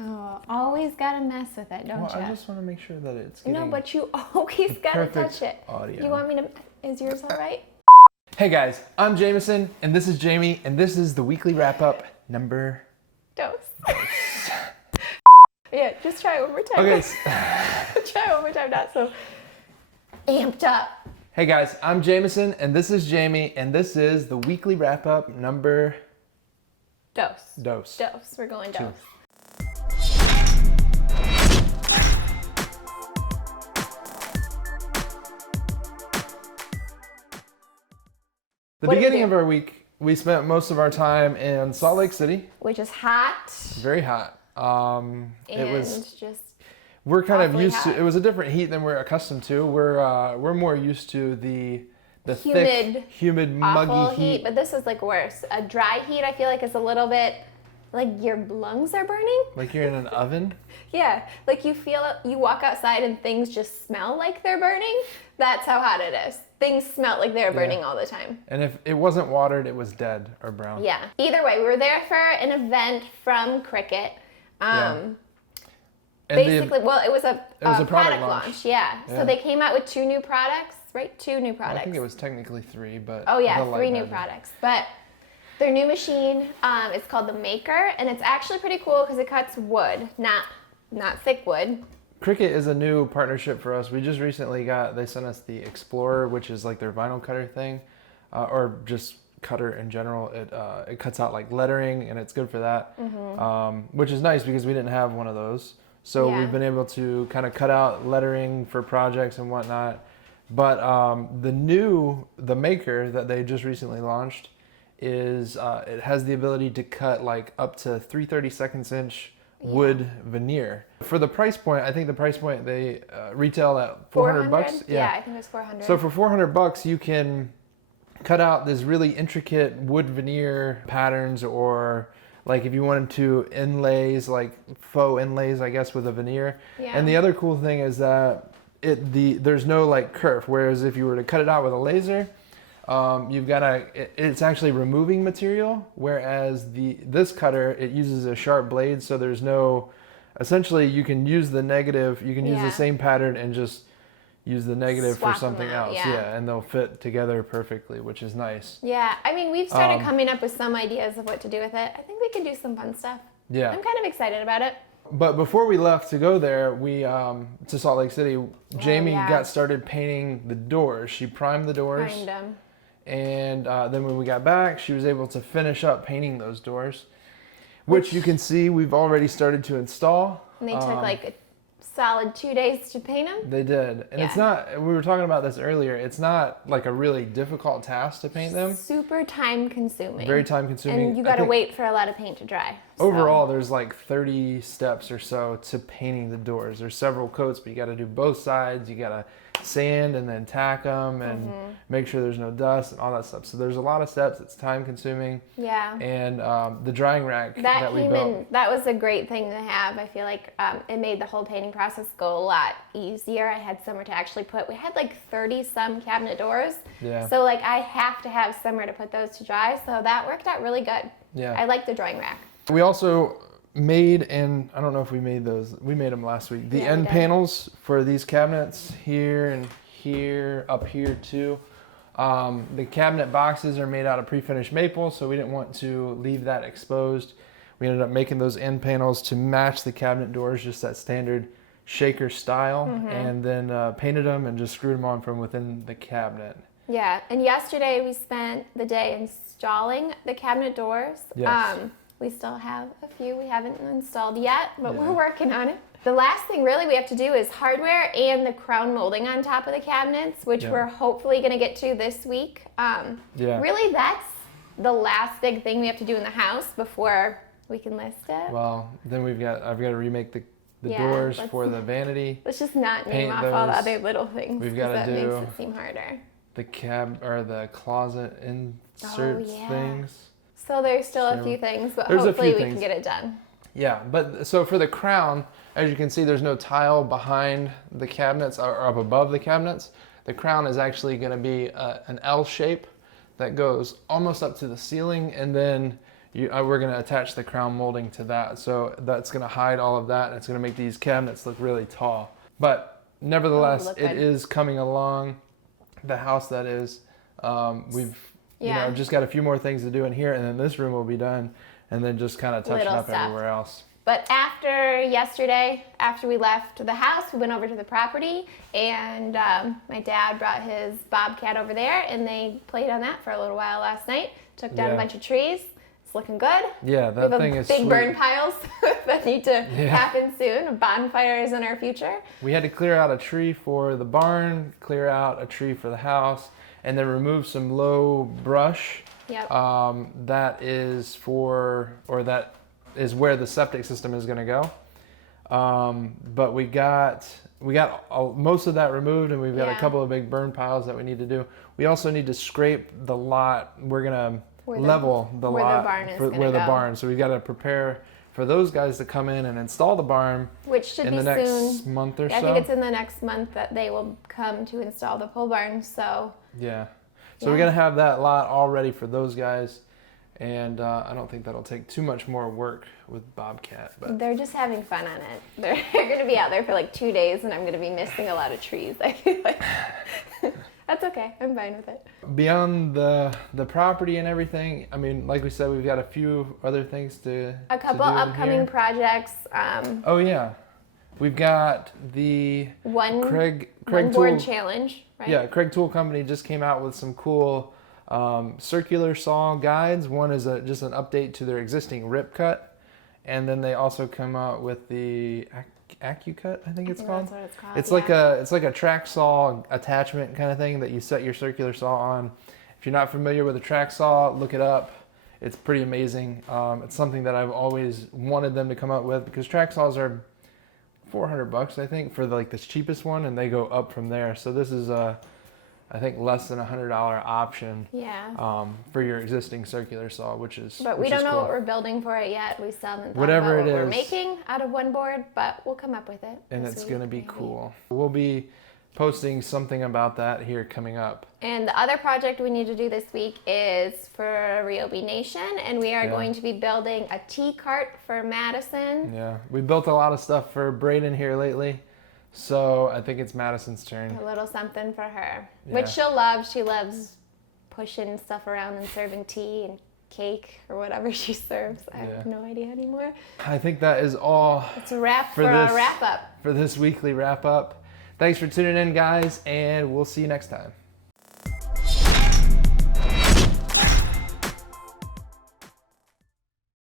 Oh, always gotta mess with it, don't Well, you? I just want to make sure that it's getting No, but you always gotta perfect touch it. audio. You want me to? Is yours all right? Hey guys, I'm Jameson, and this is Jamie, and this is the weekly wrap-up number... Dose. Yeah, just try it one more time. Okay. Try it one more time, not so amped up. Hey guys, I'm Jameson, and this is Jamie, and this is the weekly wrap-up number... Dose. Dose. We're going dose. The What did we beginning do? of our week, we spent most of our time in Salt Lake City. Which is hot. Very hot. And It was... just We're kind of awfully used hot. to... It was a different heat than we're accustomed to. We're more used to the Humid, thick, humid, awful muggy heat. But this is like worse. A dry heat, I feel like, is a little bit like your lungs are burning. Like you're in an oven. Yeah, like you feel it, you walk outside and things just smell like they're burning. That's how hot it is. Things smell like they're burning all the time. And if it wasn't watered, it was dead or brown. Yeah. Either way, we were there for an event from Cricut. And Basically, well, it was a product launch. Yeah. So they came out with 2 new products, right? 2 new products. I think it was technically 3, but... Oh yeah, the 3 light new button. products. But their new machine, it's called the Maker, and it's actually pretty cool because it cuts wood, not thick wood. Cricut is a new partnership for us. We just recently they sent us the Explorer, which is like their vinyl cutter thing, or just cutter in general. It cuts out like lettering, and it's good for that, which is nice because we didn't have one of those. So Yeah. we've been able to kind of cut out lettering for projects and whatnot. But the Maker that they just recently launched is it has the ability to cut like up to 3/32 inch wood veneer. For the price point, I think the price point they retail at $400. Yeah, I think it was 400. So for $400, you can cut out this really intricate wood veneer patterns, or like if you wanted to inlays, like faux inlays, I guess, with a veneer. Yeah. And the other cool thing is that there's no like kerf. Whereas if you were to cut it out with a laser, it's actually removing material. Whereas this cutter, it uses a sharp blade, so there's no. Essentially, you can use the negative. You can use the same pattern and just use the negative Swap for something them out, else. yeah. And they'll fit together perfectly, which is nice. Yeah, I mean, we've started coming up with some ideas of what to do with it. I think we can do some fun stuff. Yeah. I'm kind of excited about it. But before we left to go there, we to Salt Lake City, Jamie yeah. got started painting the doors. She primed the doors. Kind of. And then when we got back, she was able to finish up painting those doors, which you can see we've already started to install. And they took like a solid 2 days to paint them. They did. And it's not, we were talking about this earlier, it's not like a really difficult task to paint them. Super time consuming. Very time consuming. And you gotta wait for a lot of paint to dry. So. Overall, there's like 30 steps or so to painting the doors. There's several coats, but you gotta do both sides. You gotta sand and then tack them and make sure there's no dust and all that stuff. So there's a lot of steps. It's time consuming. Yeah. And the drying rack that we built. That was a great thing to have. I feel like it made the whole painting process go a lot easier. I had somewhere to actually we had like 30 some cabinet doors. Yeah. So like I have to have somewhere to put those to dry. So that worked out really good. Yeah. I like the drying rack. We also made, and I don't know if we made those, we made them last week, the Yeah, we end did. panels for these cabinets here and here, up here too. The cabinet boxes are made out of pre-finished maple, so we didn't want to leave that exposed. We ended up making those end panels to match the cabinet doors, just that standard shaker style, and then painted them and just screwed them on from within the cabinet. Yeah. And yesterday we spent the day installing the cabinet doors. Yes. We still have a few we haven't installed yet, but we're working on it. The last thing really we have to do is hardware and the crown molding on top of the cabinets, which we're hopefully going to get to this week. Really, that's the last big thing we have to do in the house before we can list it. Well, then I've got to remake the Yeah, doors for the vanity, Let's just not name paint off all the those. other little things. We've 'cause gotta that do- makes it seem harder. the the closet inserts yeah. things. So there's still a So few things, but there's a hopefully few we things. can get it done. Yeah, but so for the crown, as you can see, there's no tile behind the cabinets or up above the cabinets. The crown is actually going to be an L shape that goes almost up to the ceiling and then we're going to attach the crown molding to that. So that's going to hide all of that, and it's going to make these cabinets look really tall. But nevertheless, look it good. is coming along. The house, that is. We've Yeah. just got a few more things to do in here, and then this room will be done, and then just kind of touching Little up stuff. everywhere else. But after yesterday, after we left the house, we went over to the property, and my dad brought his Bobcat over there, and they played on that for a little while last night. Took down Yeah. a bunch of trees. It's looking good. Yeah, We that have thing is big sweet. burn piles that need to Yeah. happen soon. Bonfires in our future. We had to clear out a tree for the barn, clear out a tree for the house, and then remove some low brush. Yep. That is where the septic system is going to go. But we got most of that removed, and we've got a Yeah. couple of big burn piles that we need to do. We also need to scrape the lot. We're gonna Where the- level the where the lot barn is for gonna where the go. barn. So we've got to prepare for those guys to come in and install the barn Which should in be the next soon. month or Yeah, I so. think it's in the next month that they will come to install the pole barn. So Yeah. So we're Yeah. gonna have that lot all ready for those guys, and I don't think that'll take too much more work with Bobcat. But they're just having fun on it. They're going to be out there for like 2 days, and I'm going to be missing a lot of trees. I feel like that's okay. I'm fine with it. beyond the property and everything, I mean, like we said, we've got a few other things to A couple to do in upcoming here. projects. Oh yeah, we've got the One Craig one board Tool. challenge, right? Yeah, Craig Tool Company just came out with some cool circular saw guides. One is just an update to their existing rip cut, and then they also come out with the AccuCut, I think it's called. That's what it's called. It's like a track saw attachment kind of thing that you set your circular saw on. If you're not familiar with a track saw, look it up. It's pretty amazing. It's something that I've always wanted them to come up with, because track saws are $400, I think, for like the cheapest one, and they go up from there. So this is I think less than $100 option Yeah. for your existing circular saw, which is But we which don't is know cool. what we're building for it yet. We still haven't thought Whatever about it what we're is. making out of one board, but we'll come up with it. And this it's week, going to be maybe. cool. We'll be posting something about that here coming up. And the other project we need to do this week is for Ryobi Nation, and we are Yeah. going to be building a tea cart for Madison. Yeah, we built a lot of stuff for Brayden here lately, so I think it's Madison's turn. A little something for her, Yeah. which she'll love. She loves pushing stuff around and serving tea and cake or whatever she serves. I have Yeah. no idea anymore. I think that is all It's a wrap For for this- our wrap up. for this weekly wrap up. Thanks for tuning in, guys, and we'll see you next time.